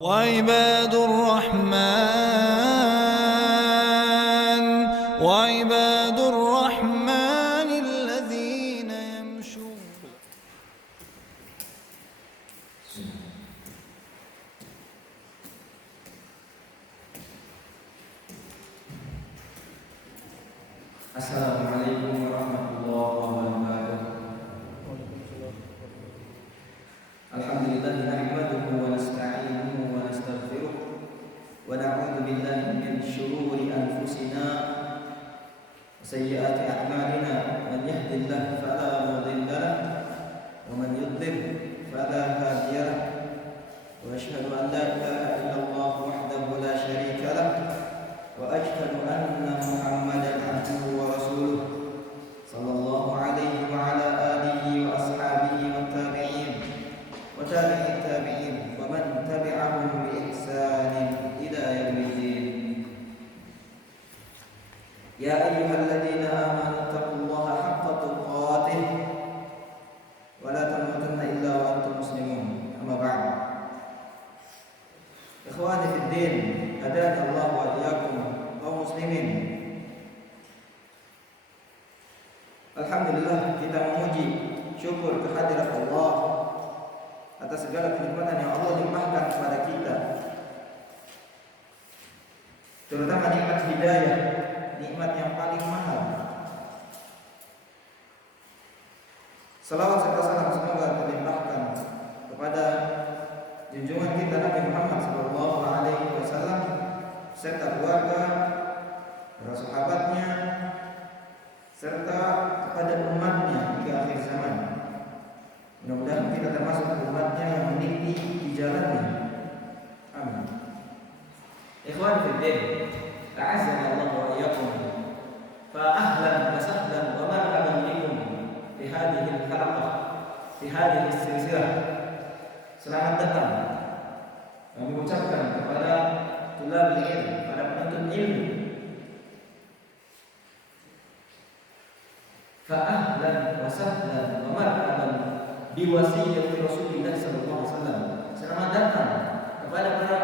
وعباد الرحمن الذين يمشون Assalamualaikum warahmatullahi wabarakatuh. Alhamdulillah nahmaduhu wa nasta'inuhu wa nastaghfiruh wa na'udzu billahi min shururi anfusina wa sayyiati a'malina. Man yahdihillahu fala mudilla lahu wa man yudlil fala hadiya lahu. Wa asyhadu an la ilaha illallah wahdahu la syarika lahu wa asyhadu anna Muhammadan abduhu wa rasuluh sallallahu alaihi wa ala alihi wa ashabihi wa tabi'in wa tabi'it tabi'in wa man tabi'ahum bi ihsanin ila yaumiddin. Ya ayyuhalladzina amanu taqullaha haqqa tuqatih wa la tamutunna illa wa antum muslimun. Amma ba'd. Ikhwani fid din, hadana Allah wa iyyakum kaum muslimin. Alhamdulillah, kita memuji syukur kehadirat Allah atas segala kenikmatan yang Allah limpahkan kepada kita, terutama nikmat hidayah, nikmat yang paling mahal. Salawat serta salam semoga terlimpahkan kepada junjungan kita Nabi Muhammad SAW serta keluarga, para sahabatnya, serta kepada umatnya hingga akhir zaman. Mudah-mudahan kita termasuk umatnya yang meniti di jalannya. Amin. Ikhwan fillah, a'azzana Allah wa iyyakum. Fa ahlan wa sahlan wa marhaban bikum fi hadhihi al-halaqah, fi hadhihi as-silsilah. Selamat datang kami ucapkan kepada tulabul ilm, para penuntut ilmu. Fa'ahlan wa sahlan wa marhaban biwasiyyati Rasulillah sallallahu alaihi wasallam. Selamat datang kepada para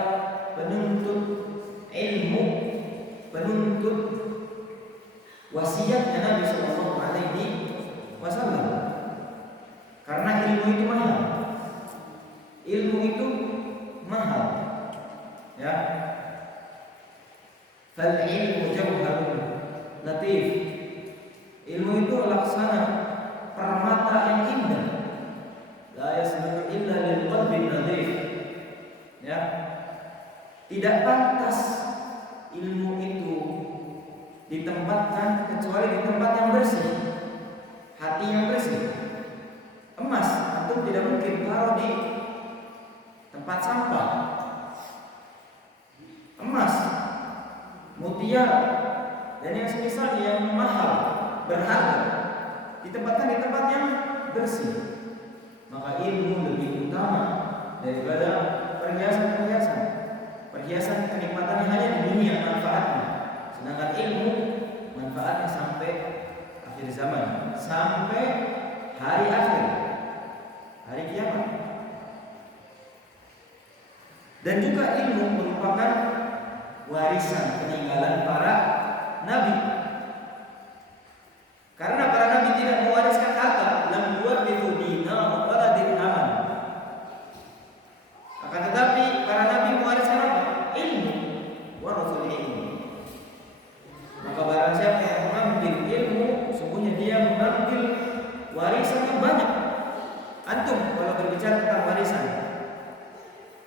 penuntut ilmu, penuntut wasiatnya Nabi sallallahu alaihi wasallam. Karena ilmu itu mahal. Ilmu itu mahal. Ya. Fal ilmu jawharun latif. Ilmu itu laksana permata yang indah. La yasluhu illa lil qalbin nadhif. Ya. Tidak pantas ilmu itu ditempatkan kecuali di tempat yang bersih, hati yang bersih. Emas antum tidak mungkin taruh di tempat sampah. Emas, mutiara, dan yang semisal yang mahal, berharga, ditempatkan di tempat yang bersih. Maka ilmu lebih utama daripada perhiasan-perhiasan. Perhiasan kenikmatannya hanya di dunia manfaatnya, sedangkan ilmu manfaatnya sampai akhir zaman, sampai hari akhir, hari kiamat. Dan juga ilmu merupakan warisan peninggalan para nabi. Karena para nabi tidak mewariskan harta, lam yuwarithu dinar wala dirhaman. Akan tetapi para nabi mewariskan apa? Ilmu. Warathul ilmu. Maka barang siapa yang mengambil ilmu, sungguhnya dia mengambil warisan yang banyak. Antum kalau berbicara tentang warisan,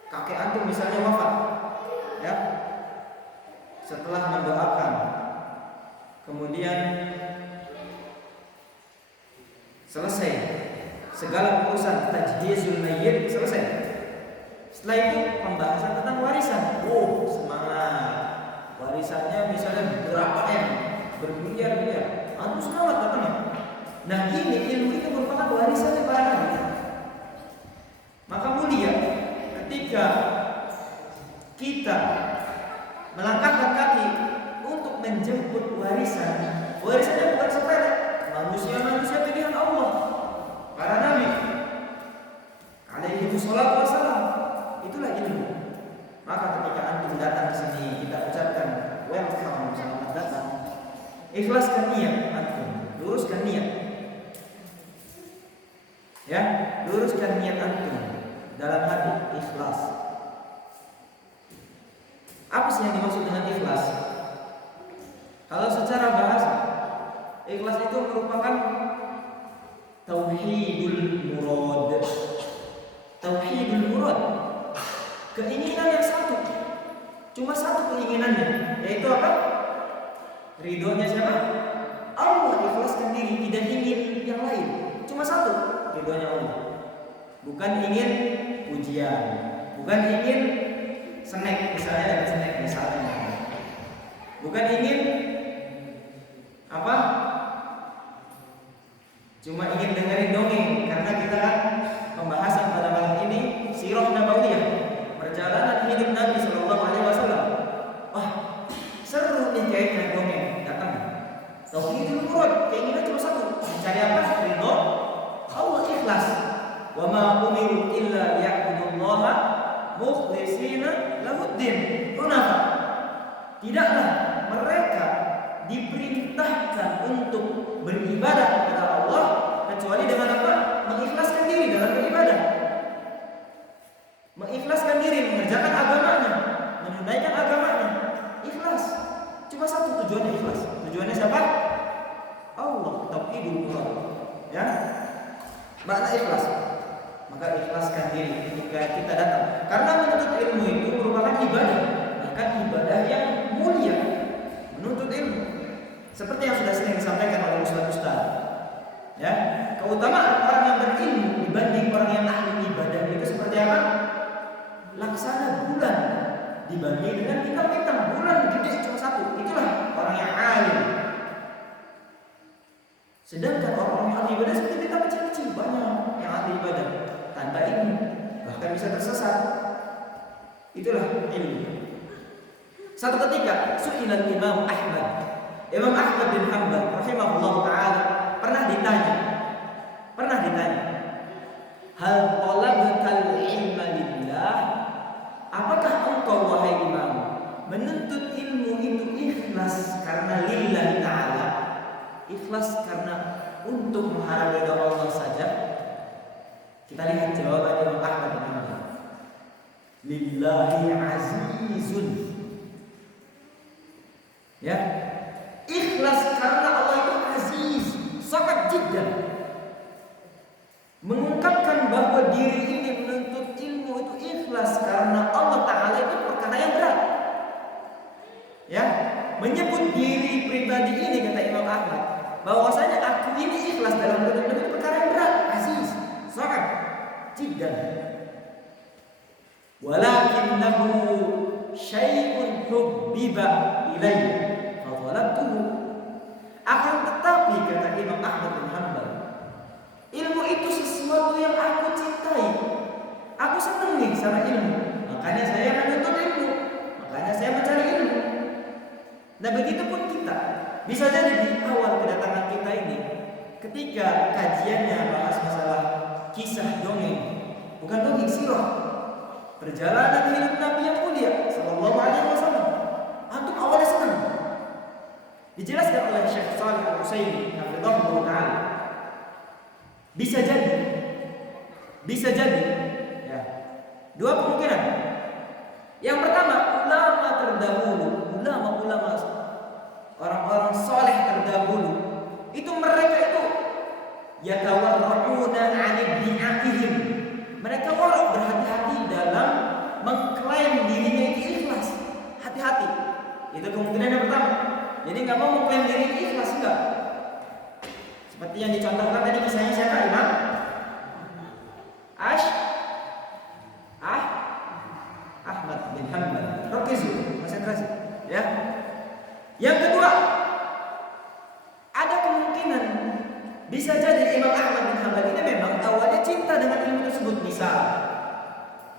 kakek antum misalnya wafat, ya, setelah mendoakan, kemudian selesai segala urusan tajhizul mayyit selesai. Setelah itu pembahasan tentang warisan. Oh, semangat. Warisannya misalnya berapa M, bermiliar-miliar. Antum semangat katanya. Nah, ini ilmu itu merupakan warisan para nabi. Maka mulia ketika kita melangkahkan kaki untuk menjemput warisan. Warisannya bukan sepele. Manusia-manusia pilihan Allah, para nabi alaihi wassalam. Itulah ilmu. ikhlaskan niat antum, luruskan niat. Ya, luruskan niat antum dalam hati, ikhlas. Apa sih yang dimaksud dengan ikhlas? Kalau secara bahasa, ikhlas itu merupakan tauhidul murad. Tauhidul murad, keinginan yang satu. Cuma satu keinginannya, yaitu apa? Ridhonya siapa? Allah. Ikhlaskan diri, tidak ingin yang lain. Cuma satu, ridhonya Allah. Bukan ingin pujian, bukan ingin snack misalnya, bukan ingin apa? Cuma ingin dengerin dongeng, karena kita kan pembahasan pada malam ini sirah nabawiyah, perjalanan hidup Nabi Shallallahu Alaihi Wasallam. Wah, seru nih kayaknya dongeng, datang. Tauhidul murad, keinginan cuma satu, mencari apa? Ridho Allah, ikhlas. Wa ma umiru illa liya'budullaha mukhlishina lahuddin hunafa. Tidaklah mereka diperintahkan untuk beribadah kepada Allah kecuali dengan apa? Mengikhlaskan diri dalam beribadah. Mengikhlaskan diri mengerjakan agamanya, menunaikan agamanya. Ikhlas. Cuma satu tujuannya ikhlas. Tujuannya siapa? Allah, tauhidul murad. Ya. Makna ikhlas. Maka ikhlaskan diri ketika kita datang. Karena menuntut ilmu itu merupakan ibadah, bahkan ibadah yang mulia. Menuntut ilmu. Seperti yang sudah sering disampaikan oleh ustaz-ustaz. Ya, keutamaan orang yang berilmu dibanding orang yang ahli ibadah itu seperti apa? Laksana bulan dibanding dengan bintang-bintang. Bulan gede cuma satu. Itulah orang yang alim. Sedangkan orang-orang ahli ibadah seperti bintang kecil-kecil, banyak yang ahli ibadah tanpa ilmu, bahkan bisa tersesat. Itulah ilmu. Satu ketika su'ilal Imam Ahmad. Imam Ahmad bin Hanbal rahimahullah ta'ala pernah ditanya, hal talabtal ilma lillah, apakah engkau wahai imam menuntut ilmu itu ikhlas karena lillahi ta'ala, ikhlas karena untuk mengharap ridha Allah saja? Kita lihat jawaban Imam Ahmad bin Hanbal. Lillahi azizun. Ya, ikhlas karena Allah itu aziz, sangat jiddan. Mengungkapkan bahwa diri ini menuntut ilmu itu ikhlas karena Allah Ta'ala itu perkara yang berat. Ya, menyebut diri pribadi ini, kata Imam Ahmad, bahwasanya aku ini ikhlas dalam menuntut ilmu itu perkara yang berat, aziz, sangat jiddan. Walakinnahu syai'un hubbiba ilayya fadhalabtuhu. Akan tetapi, kata Imam Ahmad bin Hanbal, ilmu itu sesuatu yang aku cintai. Aku senang nih sama ilmu, makanya saya menuntut ilmu, makanya saya mencari ilmu. Nah, begitu pun kita. Bisa jadi di awal kedatangan kita ini, ketika kajiannya bahas masalah kisah dongeng, bukan dongeng, sirah, perjalanan hidup Nabi yang mulia Sallallahu Alaihi Wasallam, antum awalnya senang. Dijelaskan oleh Syekh Shalih Al-Utsaimin hafizahullah ta'ala. Bisa jadi ya, dua kemungkinan. Yang pertama, ulama terdahulu, ulama orang-orang soleh terdahulu, itu mereka itu yatawarra'una 'anil bi'atihim. Mereka warok, berhati-hati dalam mengklaim dirinya itu ikhlas. Hati-hati. Itu kemungkinan yang pertama. Jadi nggak mau mengklaim diri ikhlas, enggak. Seperti yang dicontohkan tadi kisahnya siapa? Imam Ahmad bin Hanbal. Rokizu, konsentrasi. Ya. Yang kedua, ada kemungkinan bisa jadi Imam Ahmad bin Hanbal ini memang awalnya cinta dengan ilmu tersebut. Misal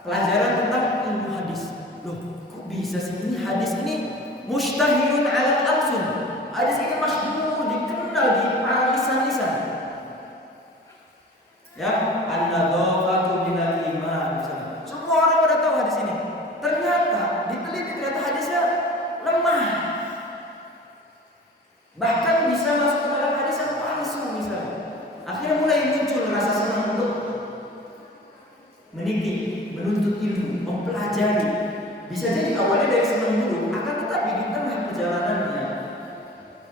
pelajaran tentang ilmu hadis. Loh, kok bisa sih ini hadis ini mustahirun ala al-alsun. Hadis ini masyhur, dikenal di lisan-lisan. Ya, an-nadhafatu minal iman. Semua orang pada tahu hadis ini. Ternyata diteliti, ternyata hadisnya lemah. Bahkan terjadi. Bisa jadi awalnya dari senang dulu, akan tetapi di tengah perjalanannya,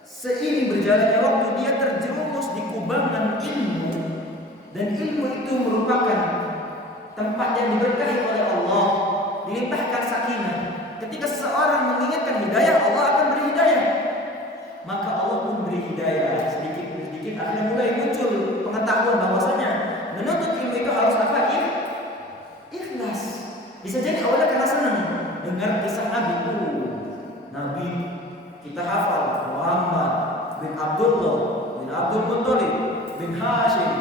seiring berjalannya waktu dia terjerumus di kubangan ilmu, dan ilmu itu merupakan tempat yang diberkahi oleh Allah, dilimpahkan sakinah. Ketika seseorang menginginkan hidayah, Allah akan beri hidayah. Maka Allah pun beri hidayah sedikit demi sedikit. Akhirnya mulai muncul pengetahuan bahwasanya menuntut ilmu itu harus apa? Ikhlas. Bisa jadi awalnya karena senang dengar kisah Nabi. Nabi kita hafal Muhammad bin Abdullah bin Abdul Muttalib bin Hashim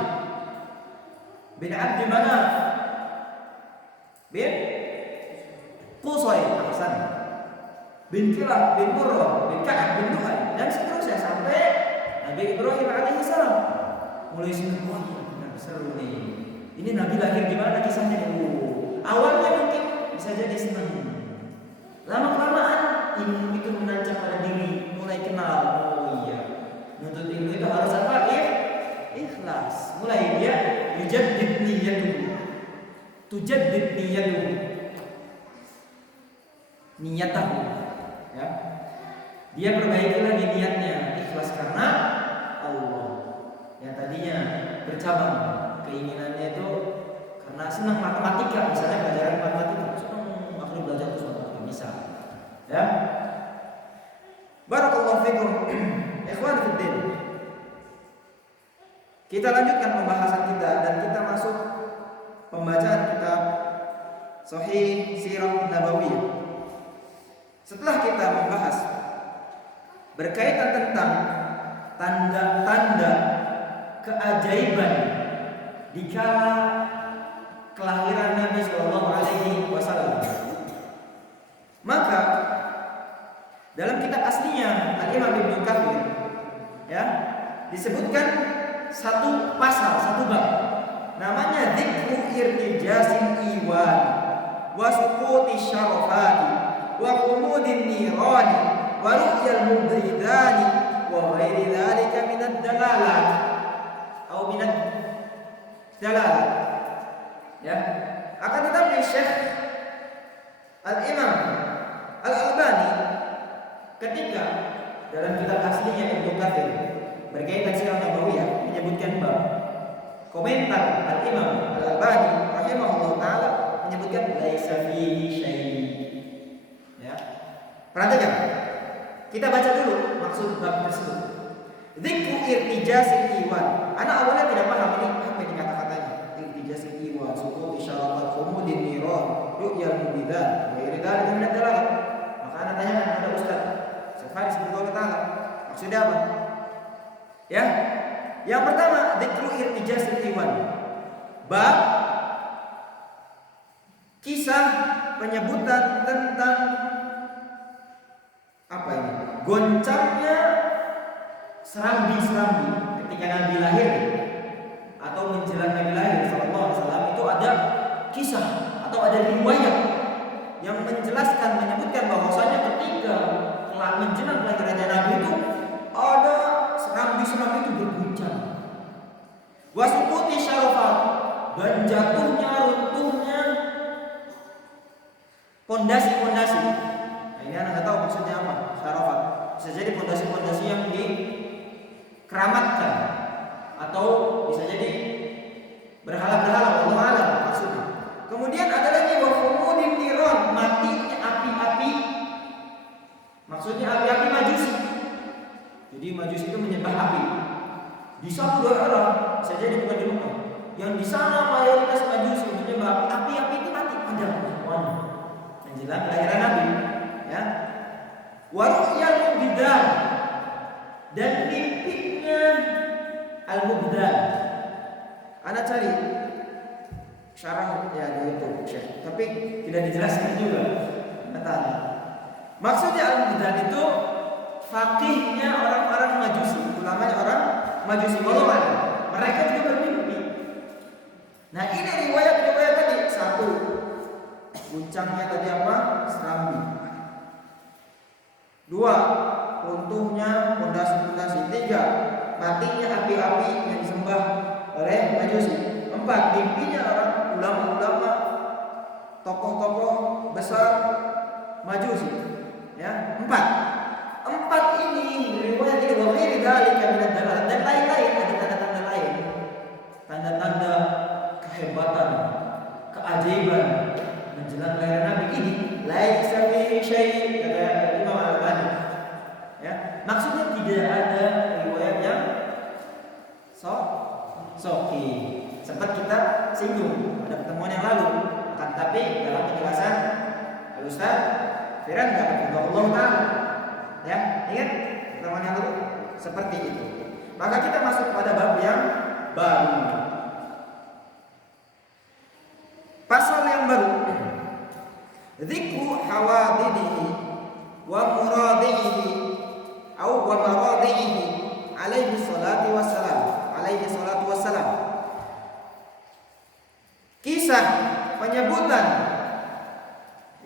bin Abdi Manaf bin Qusay Hasan bin Kilab bin Murrah bin Ka'ab bin Lu'ay dan seterusnya sampai Nabi Ibrahim alaihissalam. Mulai senang, wah benar seru nih. Ini Nabi lahir gimana kisahnya? Awalnya mungkin bisa jadi senang. Lama-kelamaan ilmu itu menancap pada diri, mulai kenal. Oh iya, nuntut ilmu itu harus apa? Ikhlas. Mulai dia yujaddid niyatuhu. Tujaddid niyatuhu. Niyatahu. Ya. Dia perbaiki lagi niatnya, ikhlas karena Allah. Yang tadinya bercabang keinginannya itu karena senang matematika, misalnya pelajaran matematika, senang akhirnya belajar terus matematika bisa. Ya. Barakallahu fikum. Ikhwan fiddin. Kita lanjutkan pembahasan kita dan kita masuk pembacaan kitab Sahih Sirah Nabawiyah. Setelah kita membahas berkaitan tentang tanda-tanda keajaiban di kala kelahiran Nabi Shallallahu Alaihi Wasallam, maka dalam kitab aslinya Al-Imam Ibnu Katsir ya disebutkan satu pasal, satu bab namanya dzikru irtijasil iwan wa suquti syarafati wa qumudin nirani wa ru'yal mubidani wa ghairi dzalika min ad-dalalat atau min ad-dalalat. Ya, akan tetapi Syekh Al-Imam Al-Albani ketika dalam kitab aslinya Ibnu Katsir berkaitan Sirah Nabawiyah menyebutkan bab, komentar Al-Imam Al-Albani rahimahullah taala menyebutkan laisa fihi syai'. Ya. Perhatikan. Kita baca dulu maksud bab tersebut. Dzikru irtijasil iwan. Anak awalnya tidak paham ini apa ini kata-katanya. Irtijasil iwan, suqut isyaratat khumudin niran, ru'yal mubidan, wa iridal min ad-dalalah. Maka anak tanya kepada Ustaz Faris bin Taala, maksudnya apa? Ya. Yang pertama, dzikru irtijasil iwan. Bab kisah penyebutan tentang apa ini? Goncangnya serambi-serambi ketika Nabi lahir atau menjelang Nabi lahir sallallahu alaihi wasallam itu ada kisah atau ada riwayat yang menjelaskan menyebutkan bahwasanya ketika menjelang kelahirannya Nabi itu ada serambi-serambi itu berguncang. Wasuquti syarafat dan jatuhnya runtuhnya pondasi-pondasi. Nah, ini anak nggak tahu maksudnya apa syarafat. Bisa jadi pondasi-pondasi yang dikeramatkan atau bisa jadi berhala-berhala, Allah alam maksudnya. Kemudian ada lagi wa khumudin niran, matinya api-api. Maksudnya api-api majusi. Jadi majusi itu menyembah api. Di satu daerah, bisa jadi bukan di Mekah, yang di sana mayoritas majusi menyembah api-api itu mati padam semuanya. Menjelang kelahiran Nabi, ya. Waru'yal mubiddan dan mimpinya al-mubiddan. Anak cari syarah ya di YouTube, Syekh. Tapi tidak dijelaskan juga. Katanya. Maksudnya al-mubiddan itu faqihnya orang-orang Majusi, ulamanya orang Majusi golongan. Mereka juga bermimpi. Nah, ini riwayat-riwayat tadi. Satu, guncangnya tadi apa? Serambi. Dua, runtuhnya pondasi-pondasi. Tiga, matinya api-api yang disembah oleh Majusi. Empat, mimpinya orang ulama-ulama tokoh-tokoh besar Majusi. Ya, empat ini riwayat ini wa ghairi dzalika min ad-dalalah, dan lain-lain, ada tanda-tanda lain, tanda-tanda kehebatan, keajaiban menjelang kelahiran Nabi ini. Laisa fi syai', kata Imam Al-Albani. Ya, maksudnya tidak ada riwayat yang sahih. Sempat kita singgung pada pertemuan yang lalu, akan tetapi dalam penjelasan Al-Ustaz Firanda Allah Ta'ala, ya, ingat pertemuan yang lalu seperti itu. Maka kita masuk pada bab yang baru, pasal yang baru, dzikru hawadhihi wa muradihi atau wa maradihi alaihi salatu wassalam. Kisah penyebutan,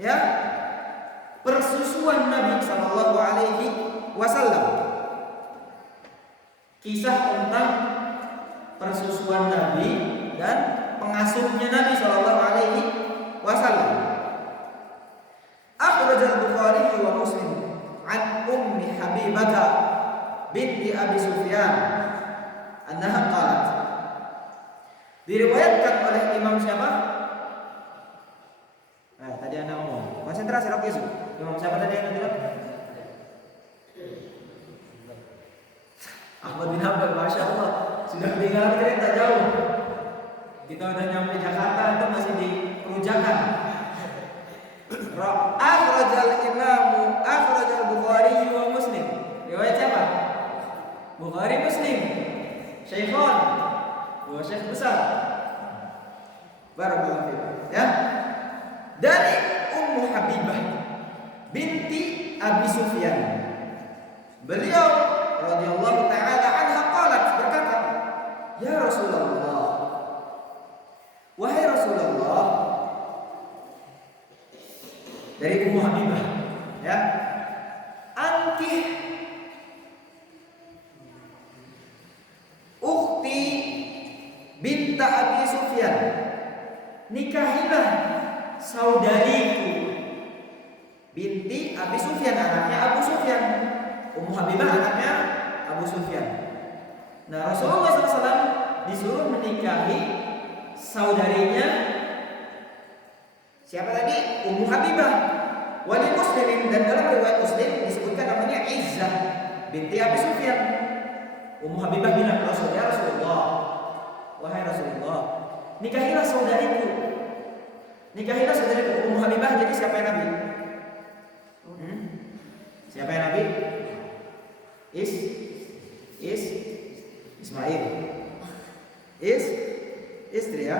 ya, persusuan Nabi sallallahu alaihi wasallam. Kisah tentang persusuan Nabi dan pengasuhnya Nabi sallallahu alaihi wasallam. Akhraj al-Bukhari wa Muslim an Ummi Habibah binti Abi Sufyan annaha qalat. Diriwayatkan oleh Imam siapa? Nah, tadi Anda ngomong. Konsentrasi Rok Yusuf. Imam siapa tadi yang bilang? Ahmad bin Hanbal, Masya Allah. Sudah ketinggalan kereta jauh. Kita udah nyampe Jakarta, itu masih di Perujakan. Akhrajal Bukhari wa Muslim. Riwayat siapa? Bukhari, Muslim. Syekhon, dua syekh besar. Barakallahu fiik. Ya. Dari Ummu Habibah binti Abi Sufyan. Beliau radhiyallahu taala anha qalat, berkata, "Ya Rasulullah, wahai Rasulullah." Dari Ummu Habibah, ya. Ankih ukhti binta Abi Sufyan. Nikahilah saudariku binti Abi Sufyan, anaknya Abu Sufyan. Ummu Habibah anaknya Abu Sufyan. Nah, Rasulullah SAW disuruh menikahi saudarinya siapa tadi? Ummu Habibah. Wali Muslimin, dan dalam riwayat Muslim disebutkan namanya Izzah binti Abi Sufyan. Ummu Habibah bilang, ya Rasulullah, wahai Rasulullah, nikahilah saudariku. Nikahilah saudariku. Ummu Habibah jadi siapa yang Nabi? Siapa yang Nabi? Ismail. Istri, ya.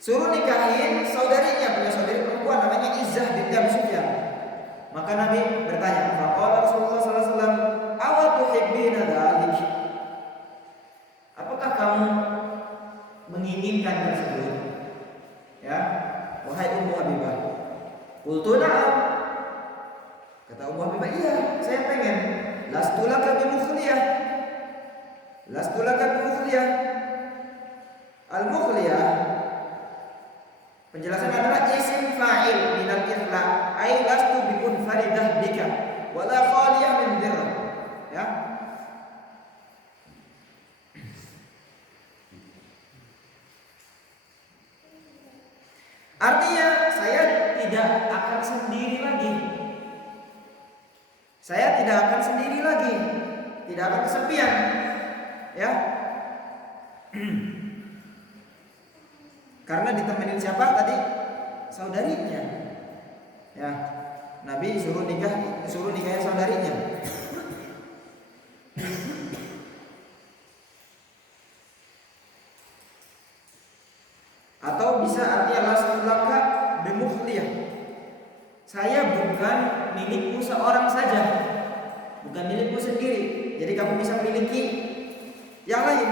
Suruh nikahin saudarinya, punya saudari perempuan namanya Izzah binti Abi Sufyan. Maka Nabi bertanya, faqala Rasulullah sallallahu alaihi wasallam, "Awa tuhibbina dzalik?" Apakah kamu menginginkan tersebut? Ya, wahai Ummu Habibah. Qultu na'am. Kata Ummu Habibah, iya, saya pengen. Lastu laka bi mukhliyah. Lastu laka bi mukhliyah. Al-mukhliyah, penjelasan adalah isim fa'il minal ikhla, ai lastu bikun faridah bika wala khaliyah min dirra. Ya. Artinya saya tidak akan sendiri lagi. Saya tidak akan sendiri lagi. Tidak akan kesepian. Ya. Karena ditemenin siapa tadi? Saudarinya. Ya. Nabi suruh nikahin saudarinya. Atau bisa artinya lasulaka bimukhliyah. Saya bukan milikmu seorang saja. Bukan milikmu sendiri. Jadi kamu bisa memiliki yang lain.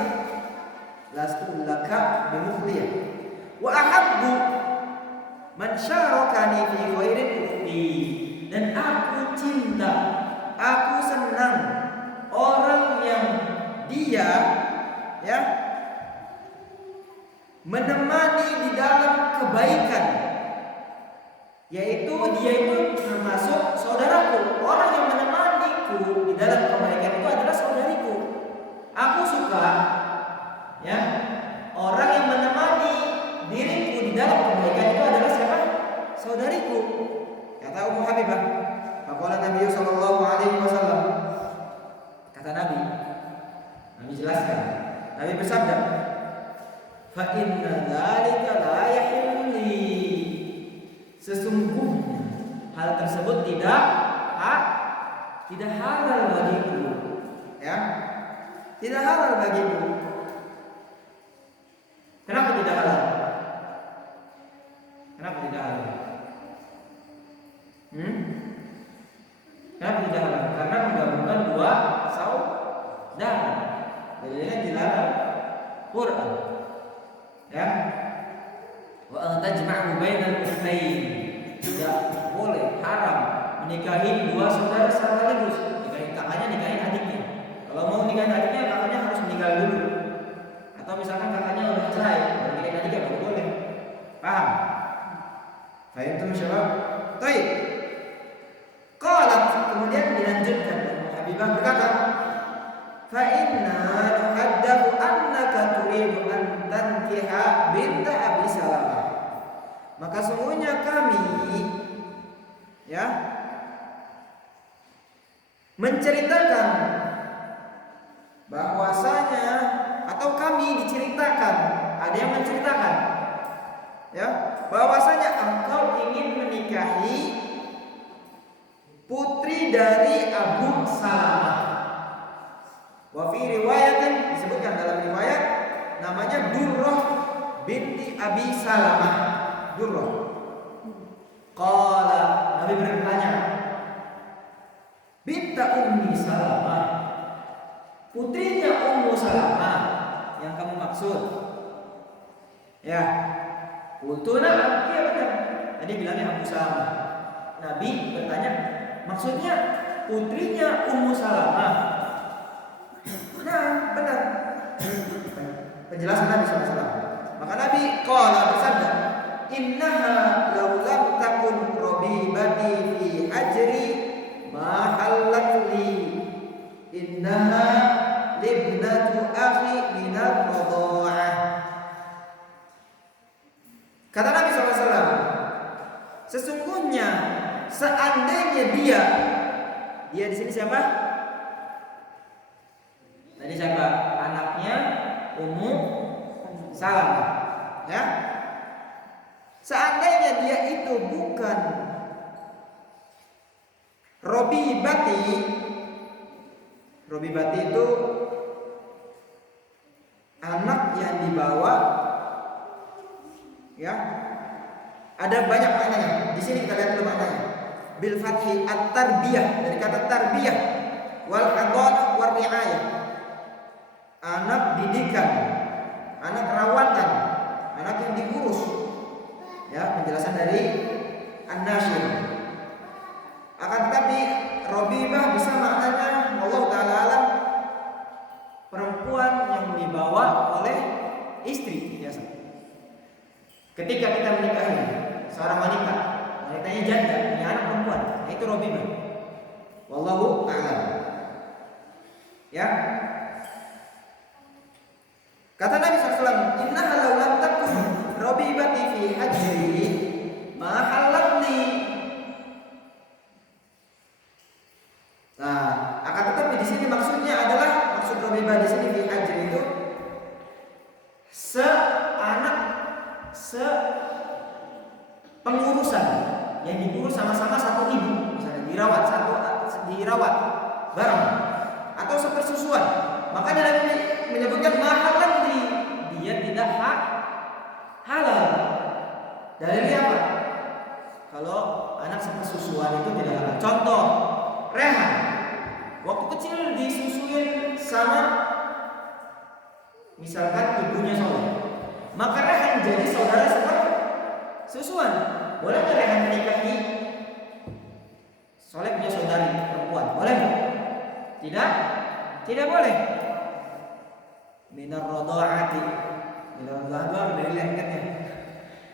Lasulaka bimukhliyah. Wa ahabbu man syarakani fi khairin ukhti, dan aku cinta, aku senang orang yang dia, ya, menemani di dalam kebaikan, yaitu dia itu termasuk saudaraku. Orang yang menemaniku di dalam kebaikan itu adalah saudariku. Aku suka, ya, orang yang menemani diriku di dalam kebaikan itu adalah siapa? Saudariku. Kata Ummu Habibah, faqala Nabi sallallahu alaihi wasallam. Kata Nabi jelaskan. Nabi bersabda, fa inna dzalika la yahillu li. Sesungguhnya hal tersebut tidak halal bagiku. Ya. Tidak halal bagiku. Kenapa tidak halal? Kenapa tidak halal? Kenapa tidak halal? Karena menggabungkan dua saudara. Dalilnya di dalam Quran. Ya. Wa an tajma'u bainal ukhtayn. Tidak boleh, haram menikahi dua saudara sekaligus. Nikahin kakaknya, nikahin adiknya. Kalau mau nikahin adiknya, kakaknya harus meninggal dulu. Atau misalkan kakaknya udah cerai, baru nikahin adiknya baru boleh. Paham? Fahim tuh siapa? Baik. Qalat, kemudian dilanjutkan. Habibah berkata, fa inna nuhaddathu annaka turidu an tankiha binta Abi Salamah. Maka sungguhnya kami, ya, menceritakan bahwasanya, atau kami diceritakan, ada yang menceritakan, ya, bahwasanya engkau ingin menikahi putri dari Abu Salamah. Wa fi riwayatin, disebutkan dalam riwayat namanya Durrah binti Abi Salamah. Durrah. Qala, Nabi bertanya, binta Ummi Salamah, putrinya Ummu Salamah yang kamu maksud? Ya. Qultuna, iya benar. Tadi bilangnya Abu Salamah. Nabi bertanya, maksudnya putrinya Ummu Salamah? Nah, benar. Penjelasan Nabi SAW. Maka Nabi qala bersabda, innaha law lam takun rabibati fi ajri ma halat li. Innaha libnatu akhi min ar-radha'ah. Kata Nabi SAW, sesungguhnya seandainya dia di sini siapa? Tadi siapa? Anaknya Ummu Salamah, ya. Seandainya dia itu bukan Robibati itu anak yang dibawa, ya. Ada banyak maknanya. Di sini kita lihat dulu maknanya. Bil fathi at-tarbiyah, dari kata tarbiyah, wal hadanah war riayah. Anak didikan, anak rawatan, anak yang diurus. Ya, penjelasan dari An-Nasyir. Akan tetapi Robibah bisa maknanya Allah Ta'ala alam perempuan yang dibawa oleh istri biasa. Ketika kita menikahi seorang wanita, wanitanya janda, punya anak perempuan, itu Robibah. Wallahu a'lam. Ya. Kata Nabi SAW, innaha law lam takun Robibati fi hajri ma halatni. Nah, akan tetapi di sini maksudnya adalah, maksud Robibah di sini fi hajri itu pengurusan yang diurus sama-sama satu ibu, misalnya dirawat bareng atau sepersusuan. Makanya Nabi menyebutkan mahalan dia tidak halal. Dalilnya apa? Kalau anak sepersusuan itu tidak halal. Contoh, Rehan waktu kecil disusuin sama misalkan ibunya Soleh, maka Rehan jadi saudara sepersusuan. Boleh nggak Rehan menikahi Soleh punya saudari perempuan? Boleh nggak? Tidak boleh. Minar radha'ati, Mudah-mudahan dari ingatnya.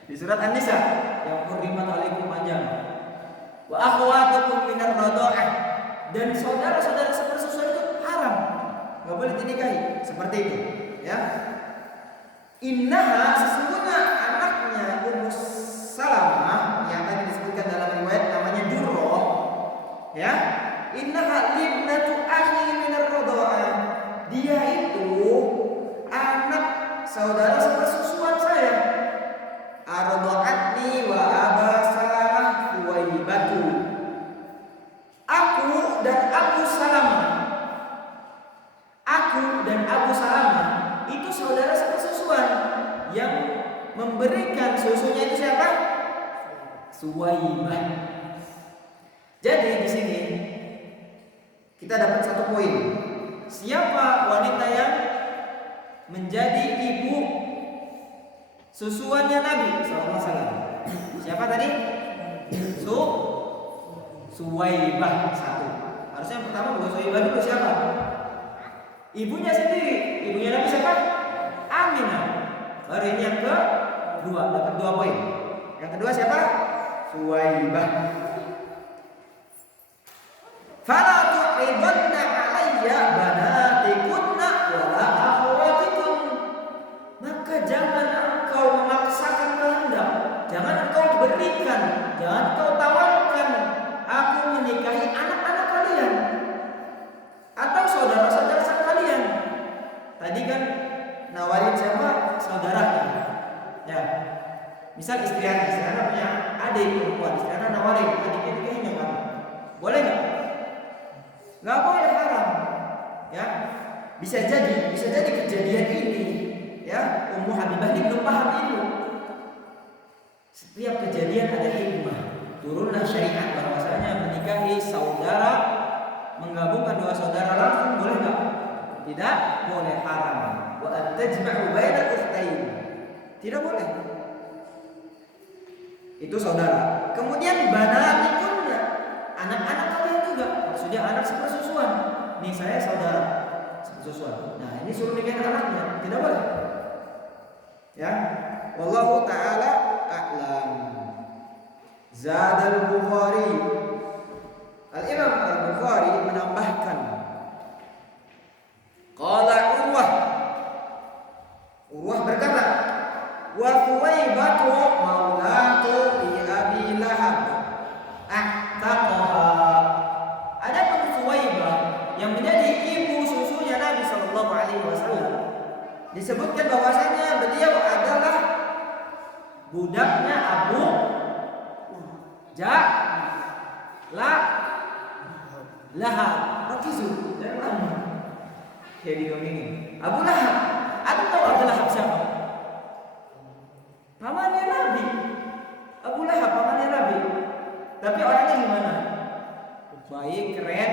Di surat An-Nisa yang hurrimat alaikum panjang. Wa akhwatukum minar radha'ah, dan saudara-saudara sepersusuan itu haram, enggak boleh dinikahi. Seperti itu, ya. Innaha, sesungguhnya anaknya Ummu Salamah yang tadi disebutkan dalam riwayat namanya Durrah, ya. Innaha libnatu akhi minar radha'ah. Dia itu anak saudara sepersusuan saya. Arda'atni wa Aba Salamah Huwaibatu. Aku dan Abu Salamah itu saudara sepersusuan. Yang memberikan susunya itu siapa? Suwaibah. Jadi di sini kita dapat satu poin. Siapa wanita yang menjadi ibu susuannya Nabi SAW? Siapa tadi? Suwaibah satu. Harusnya yang pertama bukan Suwaibah dulu, siapa? Ibunya sendiri. Ibunya Nabi siapa? Aminah. Baru ini yang kedua, dapat 2 poin. Yang kedua siapa? Suwaibah. Fala tu'ridunna 'alayya banatikunna wala akhwatikum. Maka jangan engkau memaksakan kehendak, jangan engkau berikan, jangan engkau tawarkan aku menikahi anak-anak kalian atau saudara-saudara kalian. Tadi kan nawarin siapa? Saudaranya. Ya. Misal istri anak punya adik perempuan, istri anak nawarin adiknya nikahin yang kamu. Boleh enggak? Enggak boleh, haram. Ya. Bisa jadi kejadian ini, ya, Ummu Habibah ini belum paham ilmu. Setiap kejadian ada hikmah. Turunlah syariat bahwasanya menikahi saudara, menggabungkan 2 saudara langsung boleh enggak? Tidak boleh, haram. Wa antajma'u bainal ukhtayn. Tidak boleh. Itu saudara. Kemudian banatikunna, anak-anak kalian juga. Maksudnya anak sepersusuan. Nih saya saudara sepersusuan. Nah, ini suruh nikahin anaknya, tidak boleh. Ya. Wallahu taala a'lam. Zadal Bukhari. Al-Imam Al-Bukhari menambahkan, qala Urwah berkata, wa Thuwaibatu maulatu li Abi Lahab a'taqaha. Adapun Thuwaibah yang menjadi ibu susunya Nabi sallallahu alaihi wasallam, disebutkan bahwasanya beliau adalah budaknya Abu Lahab. Rakizu dan lama. Kayak di ini. Abu Lahab. Anda tahu Abu Lahab siapa? Pamannya Nabi. Abu Lahab pamannya Nabi. Tapi orangnya gimana? Baik, keren.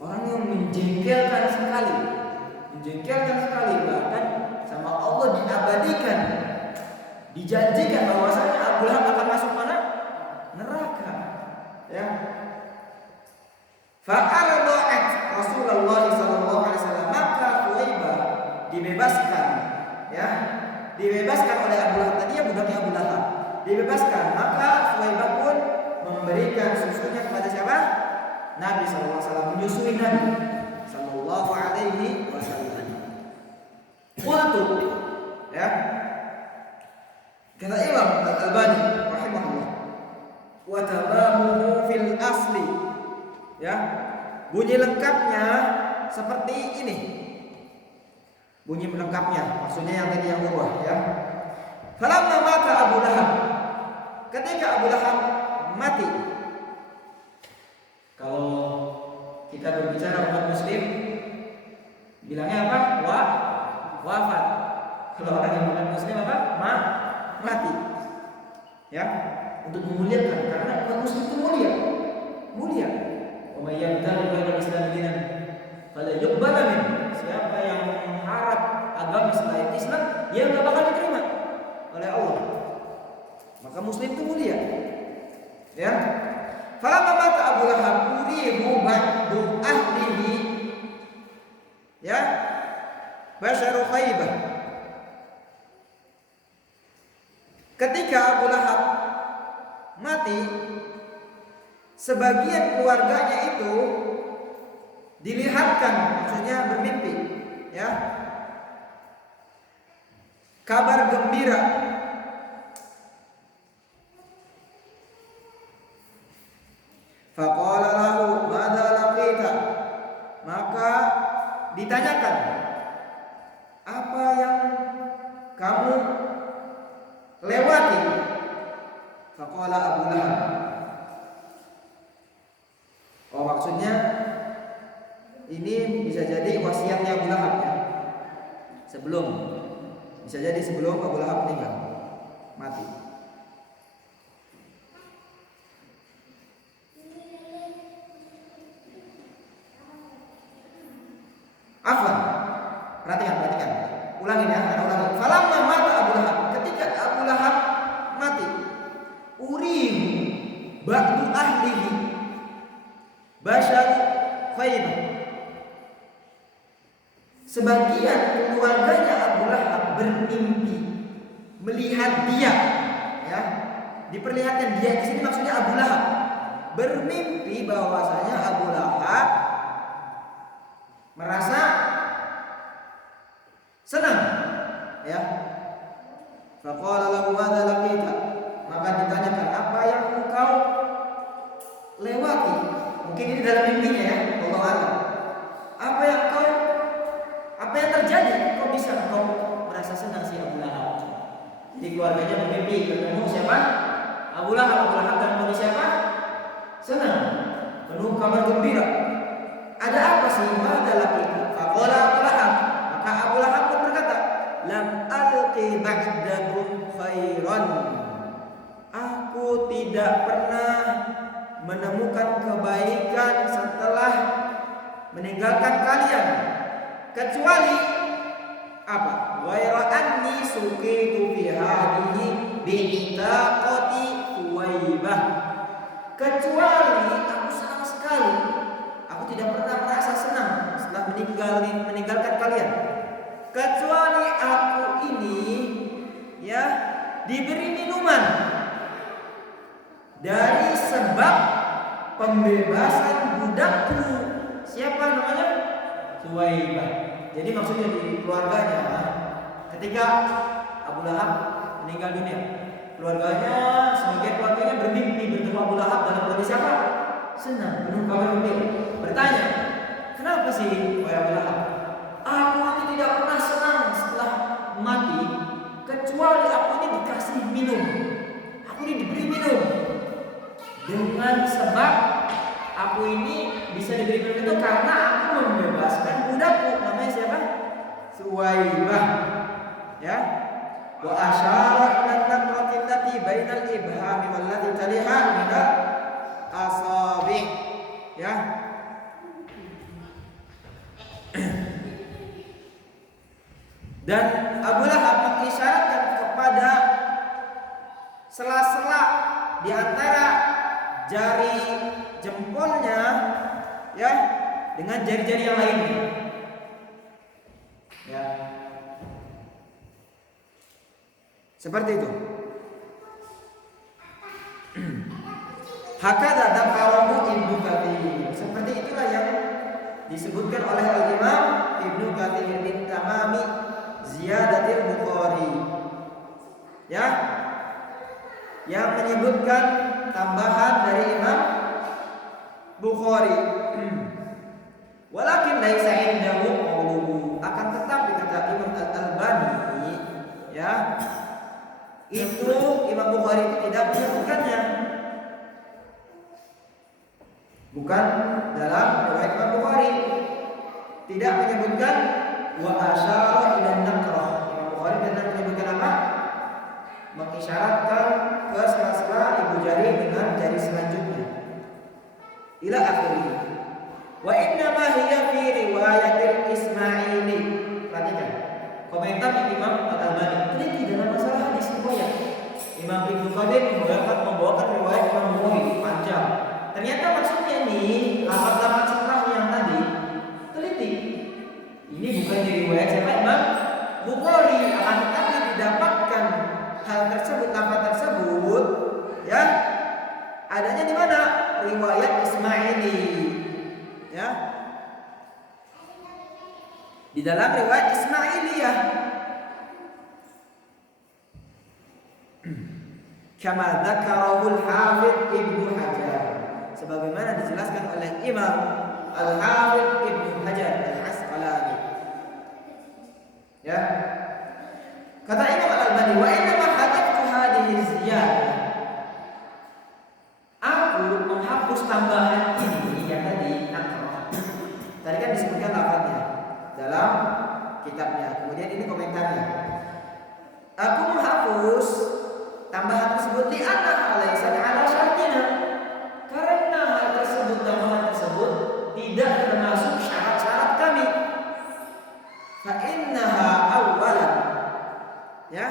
Orang yang menjengkelkan sekali. Bahkan sama Allah diabadikan. Dijanjikan bahwasanya Abu Lahab akan masuk mana? Neraka. Ya. Fa'arda'at Rasulullah sallallahu alaihi wasallam, maka Thuwaibah dibebaskan, ya. Dibebaskan oleh Abu Lahab. Tadi ya budaknya Abu Lahab. Dibebaskan, maka Thuwaibah pun memberikan susunya kepada siapa? Nabi sallallahu alaihi wasallam, menyusui Nabi sallallahu alaihi wasallam. Qultu, ya. Kata Imam Al-Albani rahimahullah, wa tamamuhu fil asli, ya, bunyi lengkapnya seperti ini. Bunyi lengkapnya maksudnya yang tadi yang Urwah, ya. Falamma mata Abu Lahab, ketika Abu Lahab mati. Kalau kita berbicara umat muslim bilangnya apa? Wafat. Kalau orang yang bukan muslim apa? Mati. Ya, untuk memuliakan, karena umat muslim itu mulia. Wa may yabtaghi ghayra al-islam dinan fala yuqbal min. Siapa yang mengharap agama selain Islam, dia enggak bakal diterima oleh Allah. Maka muslim itu mulia. Ya. Falamma mata Abu Lahab urihu ba'du ahlihi. Ya. basyaru Khaybah. Ketika Abu Lahab mati, sebagian keluarganya itu dilihatkan, maksudnya bermimpi, ya, kabar gembira. Faqala lahu madza laqita, maka ditanyakan, apa yang kamu lewati? Faqala Abu Lahab. Oh, maksudnya ini bisa jadi wasiatnya Abu Lahab, ya. Bisa jadi sebelum Abu Lahab meninggal, mati. Afwan, perhatikan. Ulangin ya, ulangi. Falamma mata Abu Lahab, ketika Abu Lahab mati, urihu ba'du ahlihi basyar Khaybah. Sebagian keluarganya Abu Lahab bermimpi melihat dia, ya. Diperlihatkan dia di sini maksudnya Abu Lahab bermimpi bahwasanya Abu Lahab merasa senang, ya. Faqala lahu madza laqita, maka ditanyakan, apa yang engkau lewati? Mungkin ini dalam mimpinya, ya, Allah a'lam. Apa yang terjadi? Kok bisa engkau merasa senang si Abu Lahab? Jadi keluarganya bermimpi ketemu siapa? Abu Lahab dan kondisi siapa? Senang, penuh kabar gembira. Ada apa sih? Madza laqita? Faqala Abu Lahab, maka Abu Lahab pun berkata, lam alqi ba'dakum khairan. Aku tidak pernah menemukan kebaikan setelah meninggalkan kalian, kecuali apa? Ghaira anni suqitu fi hadhihi bi'itaqati Khuwaybah. Kecuali aku sama sekali, aku tidak pernah merasa senang setelah meninggalkan kalian, kecuali aku ini, ya, diberi minuman dari sebab pembebasan budakku. Siapa namanya? Khuwaybah. Jadi maksudnya di keluarganya, ketika Abu Lahab meninggal dunia, sebagian keluarganya bermimpi bertemu Abu Lahab dalam kondisi apa? Senang, penuh kabar gembira. Bertanya, kenapa sih wahai Abu Lahab? Aku ini tidak pernah senang setelah mati, kecuali aku ini dikasih minum. Aku ini diberi minum dengan sebab aku ini bisa diberi minum itu karena aku membebaskan budakku. Namanya siapa? Khuwaybah, ya. Wa asyara ila an-naqrati allati bainal ibhami wallati taliha minal asabi', ya. Dan Abu Lahab mengisyaratkan kepada sela-sela di antara jari jempolnya, ya, dengan jari-jari yang lainnya, ya. Seperti itu. Hakadha dzakarahu Ibnu Katsir. Seperti itulah yang disebutkan oleh Al-Imam Ibnu Katsir bin Tamami Ziyadatil Bukhari, ya, yang menyebutkan tambahan dari Imam Bukhari. Walakin laisa indahu qawluhu, akan tetap dikata Imam Al-Albani, ya, itu Imam Bukhari itu tidak menyebutkannya, bukan dalam riwayat Imam Bukhari, tidak menyebutkan wa asyara ila naqrah. Imam Bukhari tidak menyebutkan apa? Mengisyaratkan ke sela-sela ibu jari dengan jari selanjutnya. Ila akhirih. Wa inna ma hiya fi riwayatil Ismaili. Perhatikan komentar Imam Al-Albani. Teliti dalam masalah hadis riwayat. Imam Ibnu Qadir membawakan riwayat Imam Bukhari panjang. Ternyata maksudnya ini lafaz-lafaz setelah yang tadi teliti. Ini sesuai riwayat siapa? Imam Bukhari. Akan tetapi didapatkan hal tersebut, lafaz tersebut, ya, adanya di mana? Riwayat Ismaili, ya, di dalam riwayat Ismailiyah. Kama dzakarahul Hafidz Ibnu Hajar, sebagaimana dijelaskan oleh Imam Al-Hafidz Ibnu Hajar Al-Asqalani. Ya. Kata Imam Al-Albani, wa inna ma hadaftu hadhihi ziyadah. Aku menghapus tambahan ini yang tadi nakroh. Tadi kan disebutkan lafaznya dalam kitabnya. Kemudian ini komentarnya. Aku menghapus tambahan tersebut di anak alaisan ala syartina, karena hal tersebut, tambahan tersebut tidak termasuk syarat-syarat kami. Fa innaha awwalan, ya,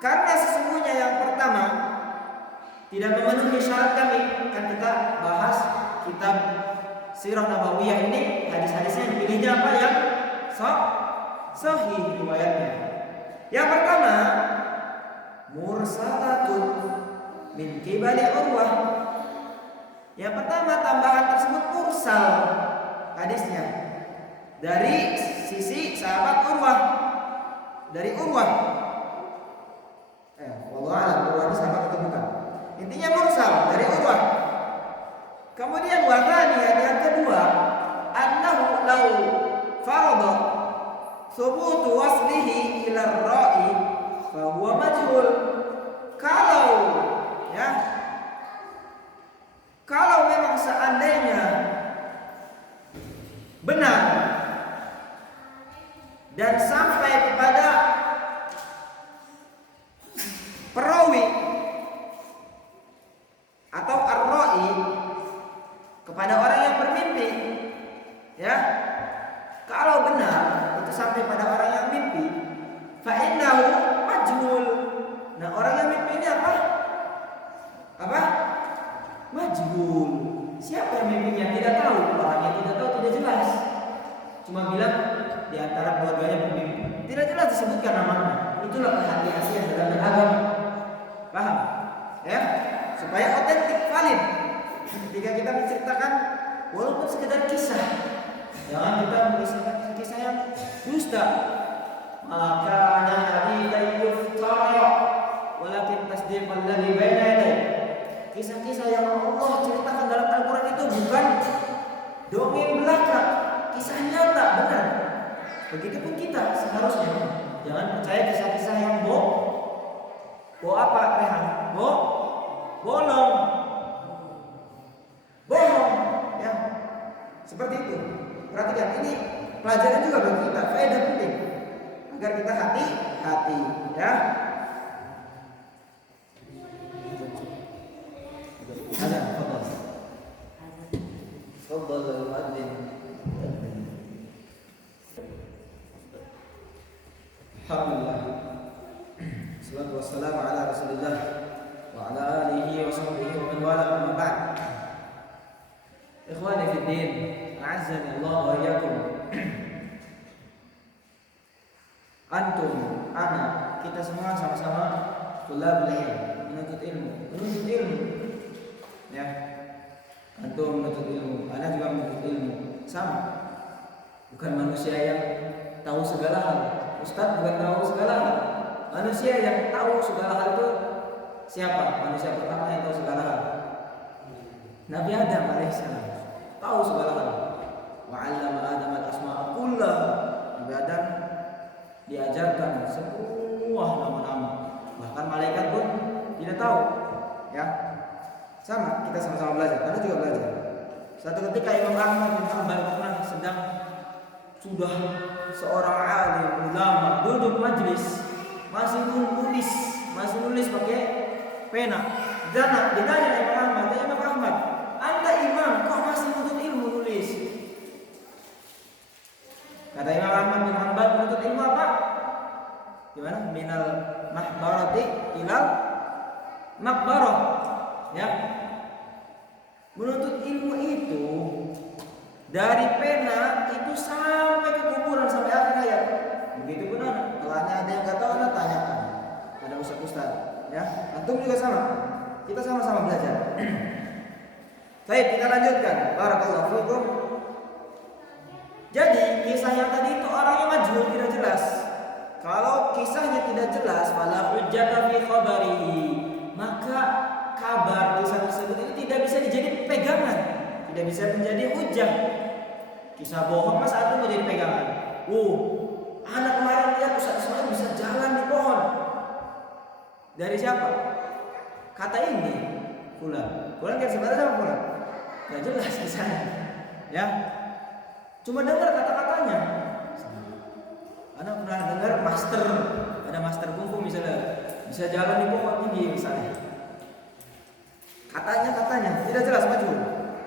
karena sesungguhnya yang pertama tidak memenuhi syarat kami. Kan kita bahas kitab Sirah Nabawiyah ini, hadis-hadisnya dipilihnya apa yang sahih riwayatnya. Yang pertama, mursalatun min qibali Urwah. Yang pertama, tambahan tersebut mursal hadisnya dari sisi sahabat Urwah, dari Urwah. Wallahu a'lam, Urwah ini sahabat atau bukan? Intinya mursal dari Urwah. Kemudian wadani, yang kedua, annahu law farada thubutu waslihi ila ar-ra'i fa huwa majhul. Kalau, ya, kalau memang seandainya benar dan sampai kepada perawi atau ar-ra'i, kepada orang yang bermimpi, ya, kalau benar itu sampai pada orang yang mimpi, fa innahu majhul. Nah, orang yang mimpi ini apa? Majhul. Siapa yang mimpinya? Tidak tahu. Orangnya tidak tahu, tidak jelas. Cuma bilang di antara keluarganya bermimpi. Tidak jelas disebutkan namanya. Itulah kehati-hatian dalam beragama. Paham? Ya? Supaya otentik, valid. Ketika kita menceritakan walaupun sekedar kisah, jangan kita mengisahkan kisah yang dusta. Maka ana haditsan yuftara walakin tasdiqal ladzi baina yadayhi. Kisah-kisah yang Allah ceritakan dalam Al-Qur'an itu bukan dongeng belaka, kisah nyata, benar. Begitupun kita seharusnya jangan percaya kisah-kisah yang apa, Rehan? Bolong. Bohong, ya. Seperti itu. Perhatikan, ini pelajaran juga bagi kita, faedah penting agar kita hati-hati, ya. Ada, fadhal al-muadzin. Alhamdulillah. Wassalatu wassalamu ala Rasulillah wa ala alihi wa sahbihi wa man wala, amma ba'd. Ikhwani fi din, a'azzani Allah wa iyyakum. Antum, ana, kita semua sama-sama tulabul ilm, menuntut ilmu. Ya. Antum menuntut ilmu, ana juga menuntut ilmu. Sama. Bukan manusia yang tahu segala hal. Ustaz bukan tahu segala hal. Manusia yang tahu segala hal itu siapa? Manusia pertama yang tahu segala hal, Nabi Adam alaihissalam, tahu segala hal. Wa 'allama Adam al-asma'a kullaha. Nabi Adam diajarkan semua nama-nama, bahkan malaikat pun tidak tahu, ya. Sama, kita sama-sama belajar, Anda juga belajar. Suatu ketika Imam Ahmad bin Hanbal pernah sedang sudah seorang alim ulama duduk majlis, masih nulis pakai pena. Dan ditanya Imam Ahmad, Imam Ahmad, Anda imam kok masih menuntut ilmu nulis? Kata Imam Ahmad bin Hanbal, menuntut ilmu apa? Gimana? Minal mahbarati ilal makbarah. Ya. Menuntut ilmu itu dari pena itu sampai ke kuburan sampai akhir hayat. Begitu pun anak. Kalau ada yang nggak tahu, anak tanyakan pada ustaz-ustaz. Ya, antum juga sama. Kita sama-sama belajar. Baik, kita lanjutkan. Barakallahu fikum. Jadi kisah yang tadi itu orangnya majhul, tidak jelas. Kalau kisahnya tidak jelas, fala hujjata fi khabarihi, maka kabar kisah tersebut itu tidak bisa dijadi pegangan, tidak bisa menjadi hujjah. Kisah bohong masa itu menjadi pegangan. Anak kemarin lihat Ustaz Ismail bisa jalan di pohon. Dari siapa? Kata ini, Fulan kan sebenarnya sama Fulan. Gak jelas kisahnya. Ya. Cuma dengar kata-katanya. Anak pernah dengar ada master kungfu misalnya bisa jalan di pohon tinggi misalnya. Katanya tidak jelas majhul,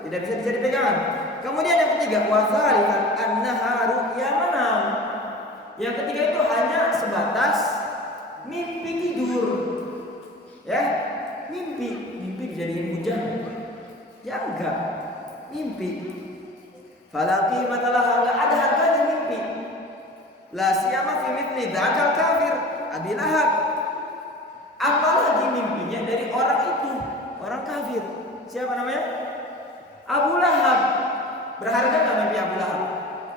tidak bisa dijadi pegangan. Kemudian yang ketiga, wasalikan annaha ru'ya manam. Yang ketiga itu hanya sebatas mimpi tidur. Ya, mimpi dijadiin hujah. Ya enggak, mimpi. Fala qimata laha, enggak ada harganya mimpi. La siyama fi mithli dzakal kafir Abi Lahab. Apalagi mimpinya dari orang itu, orang kafir. Siapa namanya? Abu Lahab. Berharga enggak mimpi Abu Lahab?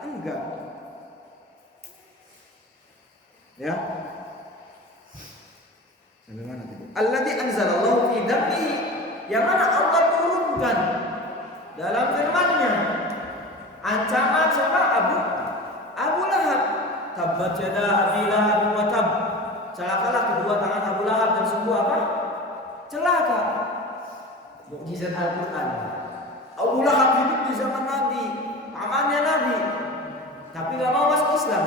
Enggak. Ya. Sampai mana tadi? Alladzi anzalallahu fi dzammihi, yang mana Allah turunkan dalam firman-Nya ancaman siapa? Abu Lahab. Tabbat yada Abi Lahab wa tab. Celakalah kedua tangan Abu Lahab dan sungguh apa? Celaka. Mukjizat Al-Qur'an. Abu Lahab hidup di zaman Nabi, pamannya Nabi, tapi enggak mau masuk Islam.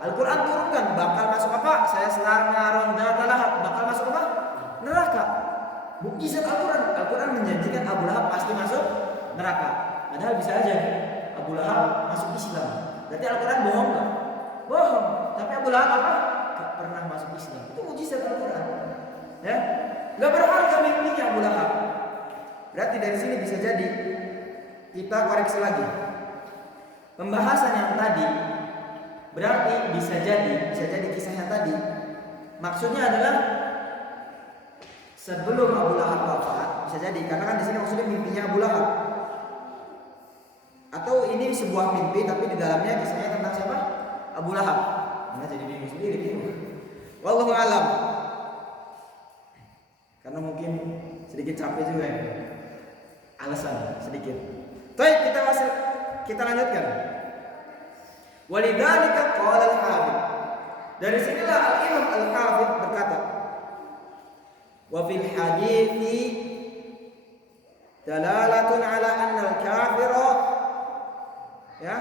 Al-Qur'an turunkan bakal masuk apa? Saya selana ronda Lahab, bakal masuk apa? Neraka. Mukjizat Al-Qur'an. Al-Qur'an menjanjikan Abu Lahab pasti masuk neraka. Padahal bisa aja Abu Lahab masuk Islam. Berarti Al-Qur'an bohong enggak? Bohong. Tapi Abu Lahab apa? Gak pernah masuk Islam. Itu mukjizat Al-Qur'an. Ya. Enggak berharga mimpinya Abu Lahab. Berarti dari sini bisa jadi kita koreksi lagi. Pembahasan yang tadi berarti bisa jadi kisah yang tadi maksudnya adalah sebelum Abu Lahab wafat, bisa jadi karena kan di sini maksudnya mimpinya Abu Lahab. Atau ini sebuah mimpi tapi di dalamnya kisahnya tentang siapa? Abu Lahab. Nah, jadi bingung sendiri Wallahu a'lam. Karena mungkin sedikit capek juga ya. Alasan sedikit. Baik, kita lanjutkan. Walidzalika qala al-Hafidz. Dari sinilah Al-Imam Al-Hafidz berkata, wa fil hadithi dalalatun ala anna al-kafira, ya,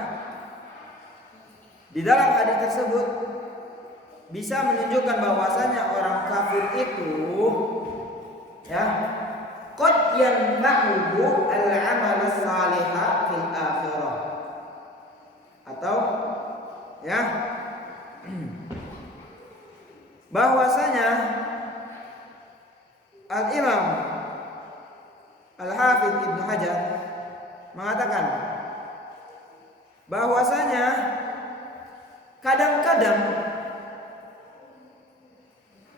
di dalam hadis tersebut bisa menunjukkan bahwasanya orang kafir itu, ya, qad yanfa'uhu al-amal as-salihah fil akhirah, atau ya bahwasanya Al-Imam Al-Hafidz Ibnu Hajar mengatakan bahwasanya kadang-kadang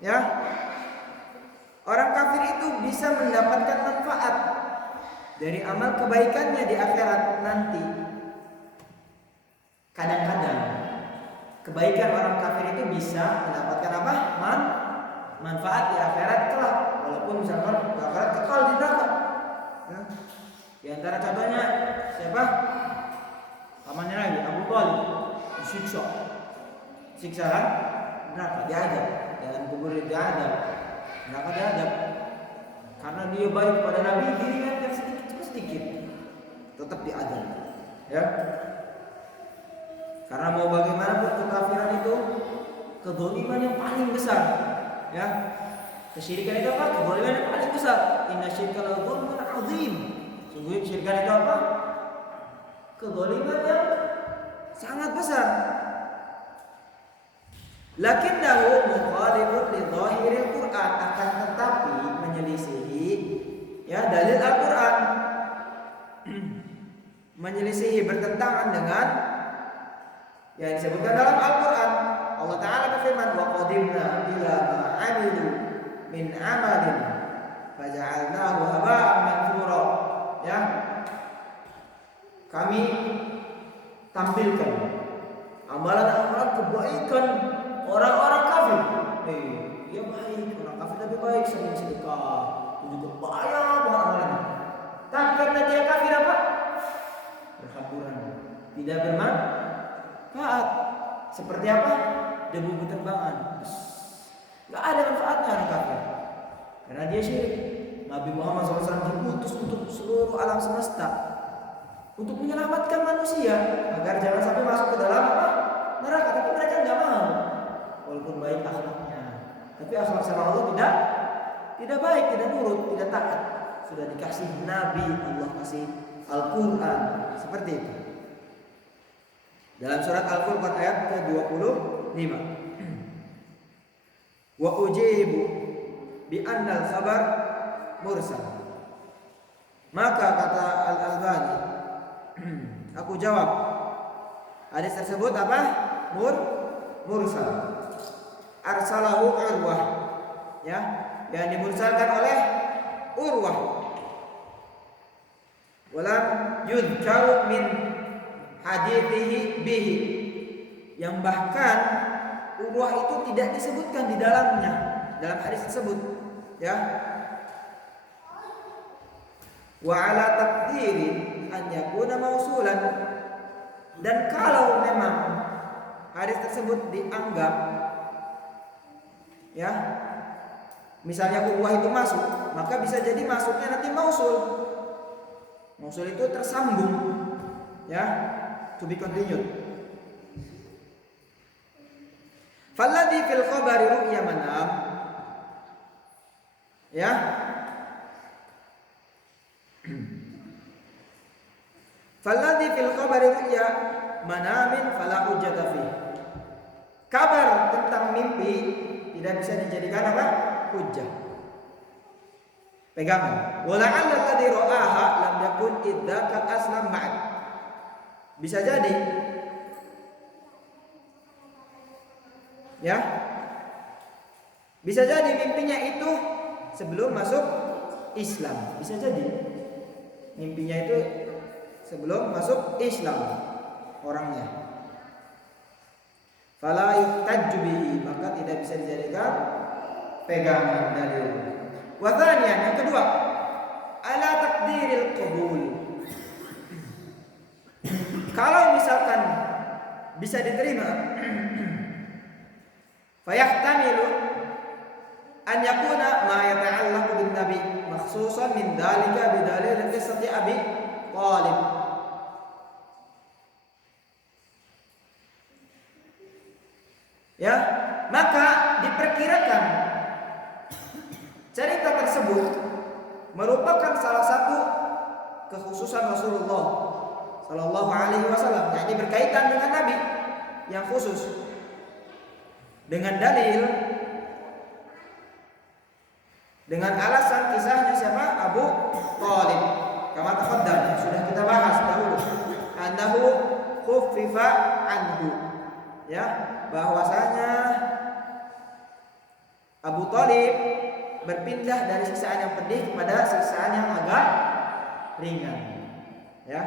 ya orang kafir itu bisa mendapatkan manfaat dari amal kebaikannya di akhirat nanti. Kadang-kadang kebaikan orang kafir itu bisa mendapatkan apa? Manfaat di akhirat kelak, walaupun misalkan di akhirat kekal di neraka. Ya. Di antara contohnya siapa? Pamannya lagi Abu Thalib disiksa. Siksaan neraka, diadab, dalam kubur diadab. Neraka diadab. Karena dia baik pada Nabi, diringankan sedikit tetap diadab. Ya. Karena mau bagaimanapun kekafiran itu kezaliman yang paling besar, ya. Kesyirikan itu apa? Kezaliman yang paling besar. Inna syirka la dzulmun adzim. Sungguh kesyirikan itu apa? Kezaliman yang sangat besar. Lakinnahu mukhalifun li dhahiril Qur'an, akan tetapi menyelisihi ya dalil Al-Qur'an. menyelisihi, bertentangan dengan yang disebutkan dalam Al-Quran. Allah Ta'ala berfirman, wa qadimna ila ma 'amilu min 'amalin faja'alnahu haba'an manthura. Ya, kami tampilkan amalan-amalan kebaikan orang-orang kafir. Dia baik, orang kafir tapi baik, sering sedekah, juga banyak amalan. Tapi karena dia kafir apa? Berhamburan, tidak bermanfaat. Seperti apa? Debu berterbangan. Gak ada manfaatnya orang kafir, karena dia syirik. Nabi Muhammad SAW diutus untuk seluruh alam semesta, untuk menyelamatkan manusia agar jangan sampai masuk ke dalam apa? Neraka. Tapi mereka nggak mau, walaupun baik akhlaknya, tapi akhlak sama Allah tidak baik, tidak nurut, tidak taat. Sudah dikasih Nabi, Allah kasih Al-Quran seperti itu. Dalam surat Al-Furqan ayat ke-25, wa ujibu bi annal khabar mursal. Maka kata Al-Albani, aku jawab, hadis tersebut apa? Mursal. Arsalahu Urwah, ya, yang dimursalkan oleh Urwah. Walam yudhkaru min hadithihi bihi, yang bahkan Urwah itu tidak disebutkan di dalamnya, dalam hadis tersebut, ya. Wa ala taqdiri an yakuna mausulan, dan kalau memang hadis tersebut dianggap, ya, misalnya Urwah itu masuk, maka bisa jadi masuknya nanti mausul. Mausul itu tersambung, ya, to be continued. Falladhi fil khabari ru'ya manam, ya, falladhi fil khabari ru'ya manamin fala hujjata fi. Kabar tentang mimpi tidak bisa dijadikan apa? Hujjah, pegangan. Wala'alla alladhi ra'aha lam yakun idzaka aslam ba'd. Bisa jadi, ya, bisa jadi mimpinya itu sebelum masuk Islam. Bisa jadi mimpinya itu sebelum masuk Islam orangnya. Fala yuhtajju bihi, maka tidak bisa dijadikan pegangan dalil. Wa tsaniyan, yang kedua, ala takdiril qabul. Kalau misalkan bisa diterima, fayahtamilu an yakuna ma yata'allaqu bin nabi makhsusan min dalika bidalil qissati Abi Thalib. Ya, maka diperkirakan cerita tersebut merupakan salah satu kekhususan Rasulullah Sallallahu Alaihi Wasallam, yakni berkaitan dengan Nabi yang khusus, dengan dalil, dengan alasan kisahnya siapa? Abu Thalib. Kama taqaddam, sudah kita bahas dahulu. Annahu khuffifa anhu, ya, bahwasanya Abu Thalib berpindah dari siksaan yang pedih kepada siksaan yang agak ringan, ya.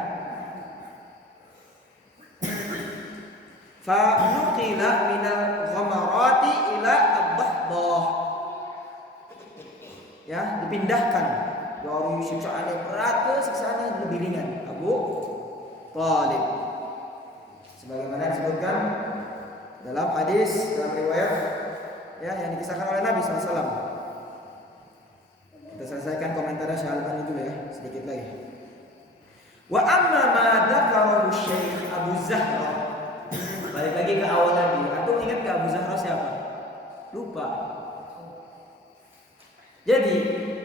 Fa nuqila minal ghamarati ila ad-dahdah, ya, dipindahkan dari siksaan yang berat ke siksaan yang lebih ringan, Abu Thalib, sebagaimana disebutkan dalam hadis, dalam riwayat, ya, yang dikisahkan oleh Nabi SAW. Kita selesaikan komentarnya Syalbani dulu, ya, sedikit lagi. Wa amma ma dzakarahu Syekh Abu Zahra, balik lagi ke awal lagi. Antum ingat ke Abu Zahra siapa? Lupa. Jadi,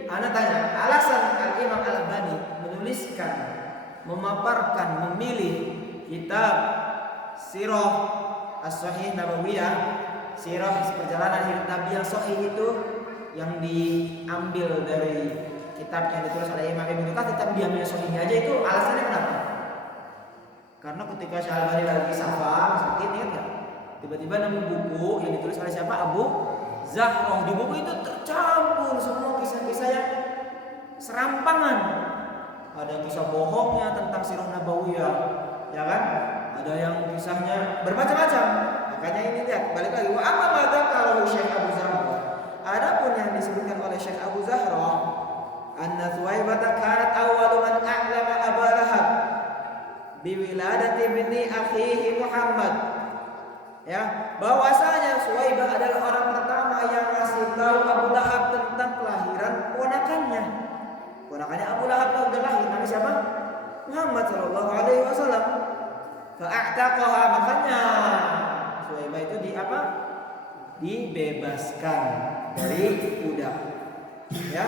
ana tanya, alasan Al-Imam Al-Albani menuliskan, memaparkan, memilih kitab Sirah As-Sahih Nabawiyah, sirah perjalanan hidup Nabi yang sahih itu, yang diambil dari kitab yang ditulis oleh Imam Ibnu Katsir, tapi diambil sahihnya aja, itu alasannya kenapa? Karena ketika Syekh Albani lagi safar sakit, ingat nggak? Tiba-tiba nemu buku yang ditulis oleh siapa? Abu Zahroh. Di buku itu tercampur semua kisah-kisah yang serampangan. Ada kisah bohongnya tentang sirah nabawiyah, ya kan? Ada yang kisahnya bermacam-macam. Makanya ini lihat, balik lagi. Wa amma ma dzakarahu Syekh Abu Zahroh. Adapun yang disebutkan oleh Syekh Abu Zahroh, anna Thuwaibah kanat awwalu man a'lama Aba Lahab biwiladati ibni akhihi Muhammad. Ya, bahwasanya Thuwaibah adalah orang pertama yang ngasih tahu Abu Lahab tentang kelahiran ponakannya. Ponakannya Abu Lahab udah lahir, namanya siapa? Muhammad sallallahu alaihi wasallam. Fa'ataqaha, makanya Thuwaibah itu dibebaskan dari budak. Ya,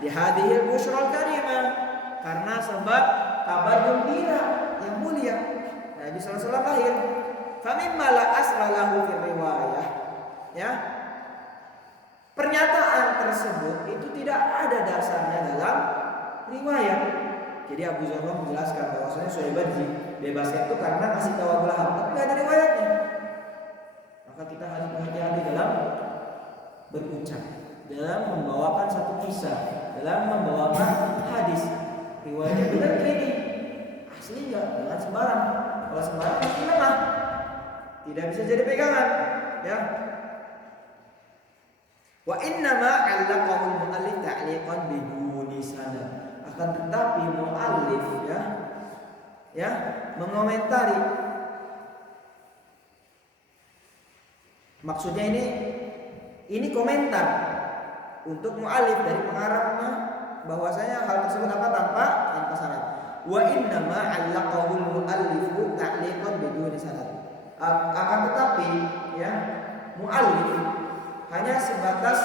di hadhil busyral karimah, karena sebab kabar gembira yang mulia Nabi sallallahu alaihi wasallam lahir. Famimma la asla lahu fi riwayah. Ya. Pernyataan tersebut itu tidak ada dasarnya dalam riwayat. Jadi Abu Zahroh menjelaskan bahwasanya Thuwaibah dibebaskan itu karena kasih tahu Abu Lahab, tapi tidak ada riwayatnya. Maka kita harus berhati-hati dalam berucap, dalam membawakan satu kisah, dalam membawakan hadis. Riwayatnya benar ini asli enggak, jangan sembarang. Kalau sembarang pasti lemah, tidak bisa jadi pegangan. Ya. Wa inna ma 'allaqahu al-mu'allif ta'liqan biduni sanad. Akan tetapi mu'allif ya mengomentari, maksudnya ini komentar untuk mu'allif dari pengarangnya bahwasanya hal tersebut tanpa sanad. Wa inna ma 'allaqahu al-mu'allifu ta'liqan biduni sanad. Akan tetapi ya mu'allif hanya sebatas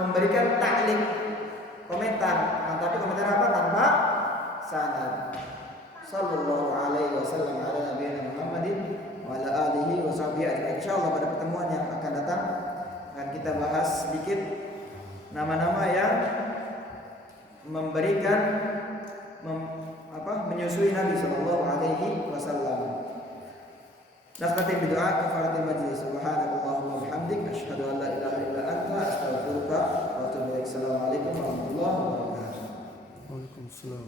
memberikan ta'liq, komentar, tapi komentar tanpa sanad. Sallallahu alaihi wasallam ala nabiyina Muhammadin wa ala alihi wa sahbihi ajma'in. Insyaallah pada pertemuan yang akan datang akan kita bahas sedikit nama-nama yang memberikan menyusui Nabi sallallahu alaihi wasallam. Nafati berdoa kafaratul majlis. Subhanakallahumma wa bihamdik asyhadu an la ilaha illa anta astaghfiruka wa atubu ilaik. Assalamualaikum warahmatullahi wabarakatuh. Waalaikumsalam.